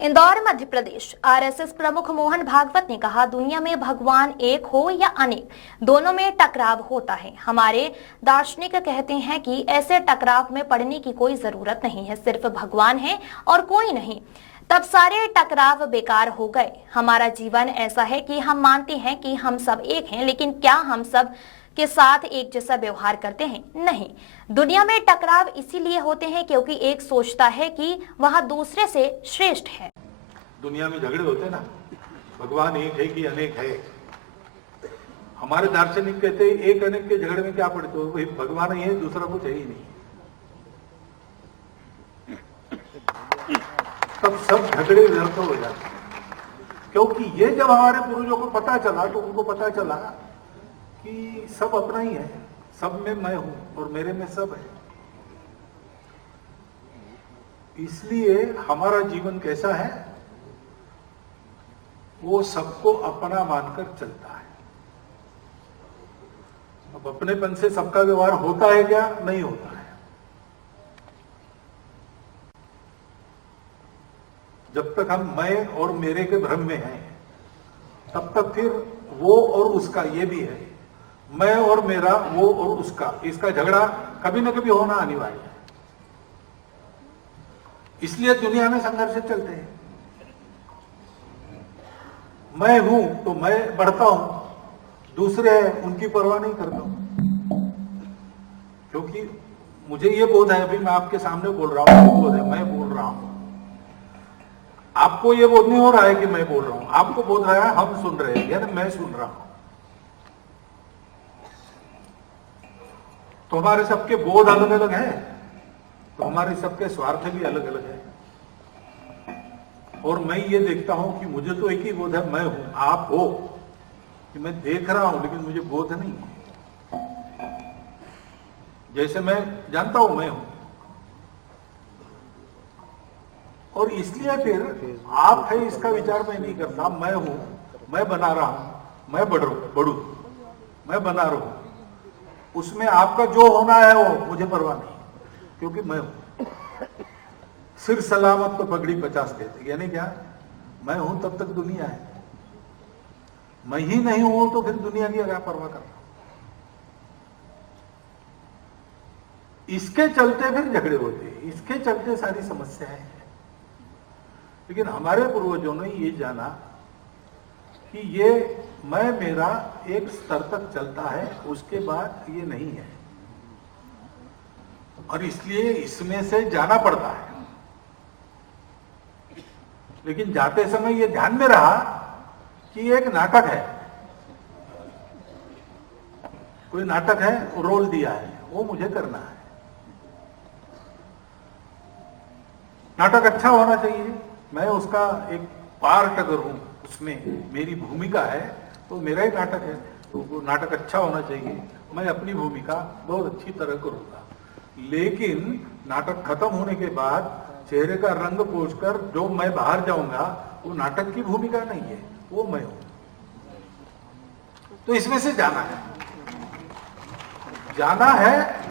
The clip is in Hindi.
इंदौर मध्य प्रदेश। आरएसएस प्रमुख मोहन भागवत ने कहा, दुनिया में भगवान एक हो या अनेक, दोनों में टकराव होता है। हमारे दार्शनिक कहते हैं कि ऐसे टकराव में पड़ने की कोई जरूरत नहीं है, सिर्फ भगवान है और कोई नहीं, तब सारे टकराव बेकार हो गए। हमारा जीवन ऐसा है कि हम मानते हैं कि हम सब एक हैं, लेकिन क्या हम सब के साथ एक जैसा व्यवहार करते हैं? नहीं। दुनिया में टकराव इसीलिए होते हैं क्योंकि एक सोचता है कि वह दूसरे से श्रेष्ठ है। दुनिया में झगड़े होते हैं ना, भगवान एक है कि अनेक है। हमारे दार्शनिक कहते हैं एक अनेक के झगड़े में क्या पड़ते हो, वही भगवान ही है, दूसरा कुछ है ही नहीं। तब सब झगड़े व्यर्थ हो जाते हैं, क्योंकि ये जब हमारे पूर्वजों को पता चला तो उनको पता चला कि सब अपना ही है, सब में मैं हूं और मेरे में सब है। इसलिए हमारा जीवन कैसा है, वो सबको अपना मानकर चलता है। अब अपनेपन से सबका व्यवहार होता है क्या? नहीं होता है। जब तक हम मैं और मेरे के भ्रम में हैं, तब तक फिर वो और उसका ये भी है, मैं और मेरा, वो और उसका, इसका झगड़ा कभी ना कभी होना अनिवार्य है। इसलिए दुनिया में संघर्ष चलते हैं। मैं हूं तो मैं बढ़ता हूं, दूसरे हैं उनकी परवाह नहीं करता हूं, क्योंकि मुझे ये बोध है, अभी मैं आपके सामने बोल रहा हूं, ये बोध है, मैं बोल रहा हूं। आपको ये बोध नहीं हो रहा है कि मैं बोल रहा हूं, आपको बोध रहा है हम सुन रहे हैं, यानी मैं सुन रहा हूं। तो हमारे सबके बोध अलग अलग है, तो हमारे सबके स्वार्थ भी अलग अलग है। और मैं ये देखता हूं कि मुझे तो एक ही बोध है, मैं हूं, आप हो, कि मैं देख रहा हूं लेकिन मुझे बोध नहीं है। जैसे मैं जानता हूं मैं हूं, और इसलिए फिर आप है इसका विचार मैं नहीं करता। मैं हूं, मैं बना रहा हूं, मैं बढ़ू, मैं बना रहा हूं, उसमें आपका जो होना है वो मुझे परवाह नहीं, क्योंकि मैं हूं। सिर सलामत तो पगड़ी 50 देते, यानी क्या, मैं हूं तब तक दुनिया है, मैं ही नहीं हूं तो फिर दुनिया की क्या परवाह करना। इसके चलते फिर झगड़े होते हैं, इसके चलते सारी समस्याएं हैं। लेकिन हमारे पूर्वजों ने ये जाना कि ये मैं मेरा एक स्तर तक चलता है, उसके बाद ये नहीं है, और इसलिए इसमें से जाना पड़ता है। लेकिन जाते समय ये ध्यान में रहा कि ये एक नाटक है, कोई नाटक है, रोल दिया है, वो मुझे करना है। नाटक अच्छा होना चाहिए, मैं उसका एक पार्ट अगर हूं, उसमें मेरी भूमिका है तो मेरा ही नाटक है, तो वो नाटक अच्छा होना चाहिए, मैं अपनी भूमिका बहुत अच्छी तरह करूंगा। लेकिन नाटक खत्म होने के बाद चेहरे का रंग पोंछकर जो मैं बाहर जाऊंगा, वो नाटक की भूमिका नहीं है, वो मैं हूं। तो इसमें से जाना है, जाना है।